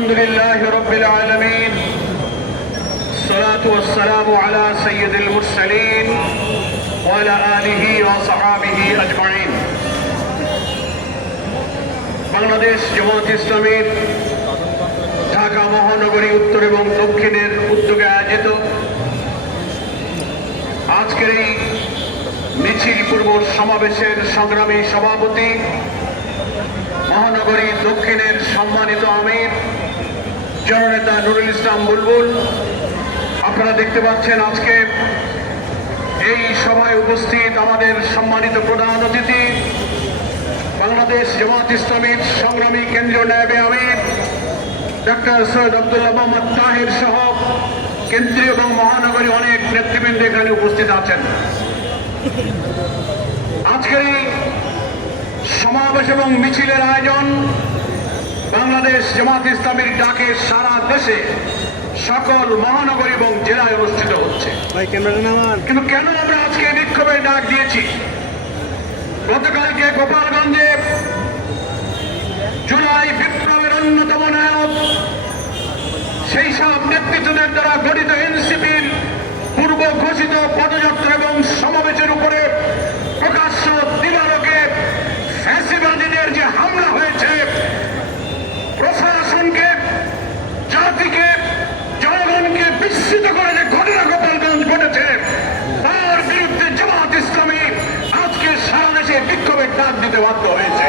الحمد لله رب العالمين الصلاة والسلام على سيد المرسلين وعلى آله وصحابه أجمعين বাংলাদেশ জামাত ইসলামীর ঢাকা মহানগরী উত্তর এবং দক্ষিণের উদ্যোগে আয়োজিত আজকের এই মিছিল পূর্ব সমাবেশের সংগ্রামী সভাপতি মহানগরী দক্ষিণের সম্মানিত আমির জননেতা নুরুল ইসলাম বুলবুল, আপনারা দেখতে পাচ্ছেন আজকে এই সভায় উপস্থিত আমাদের সম্মানিত প্রধান অতিথি বাংলাদেশ জামাত ইসলামীর সংগ্রামী কেন্দ্রীয় নায়েবে আমির ডক্টর সৈয়দ আব্দুল্লাহ মোহাম্মদ তাহের সহ কেন্দ্রীয় এবং মহানগরী অনেক নেতৃবৃন্দ এখানে উপস্থিত আছেন। আজকের এই সমাবেশ এবং মিছিলের আয়োজন বাংলাদেশ জামাত ইসলামীর ডাকে সারা দেশে সকল মহানগরী এবং জেলায় অনুষ্ঠিত হচ্ছে। কিন্তু কেন আমরা আজকে বিক্ষোভের ডাক দিয়েছি? গতকালকে গোপালগঞ্জে জুলাই বিপ্লবের অন্যতম নায়ক সেই সব নেতৃত্বদের দ্বারা গঠিত এনসিপির পূর্ব ঘোষিত পদযাত্রা এবং সমাবেশের উপরে প্রকাশ্য দিবালোকে ফ্যাসিবাদীদের যে হামলা হয়েছে, প্রশাসনকে, জাতিকে, জনগণকে বিস্মিত করে যে ঘটনা গোপালগঞ্জ ঘটেছে, তার বিরুদ্ধে জামাত ইসলামী আজকে সারা দেশে বিক্ষোভের ডাক দিতে বাধ্য হয়েছে।